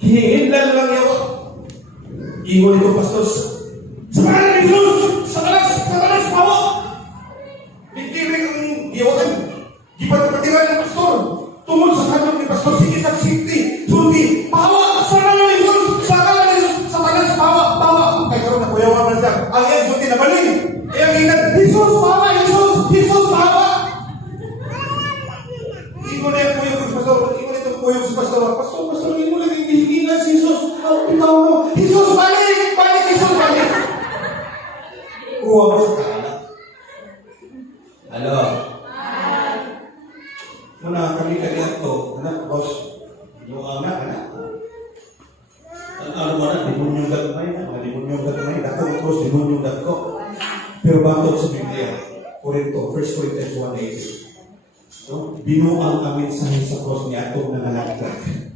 Hinihindlan lang niya ako. Ingon ito, pastor. Sa pangalan ni Jesus! Satanas, pawa! Bigkirin ang iyawakan. Di pa napatiran ng pastor. Tungod sa kanong ni pastor, sige sa safety. Sundi, pawa! Sa pangalan ni Jesus! Sa pangalan ni Jesus! Satanas, pawa! Kaya karoon na kuyawan na siya. Ang yan, sundi na balik. Kaya ang inan, Jesus, pawa! Jesus, pawa! Ingon na yung kuyog sa pastor. Ingon na itong kuyog sa pastor. Pastor, ingon na yung hihingin na si Jesus. Ikaw mo. Jesus, balik! Jesus, balik! Kuha mo sa kanak. Hello? Muna kami kaya ito. Anak, boss. Yung anak. Ang ano mo na, dimunyong gagmay na. Mga dimunyong gagmay. Dako yung cross, dimunyong gagko. Pero batok sa Biblia. Corinto, 1 Corinthians 1:8. So, binuang kami sa cross niya itong nangalagdag.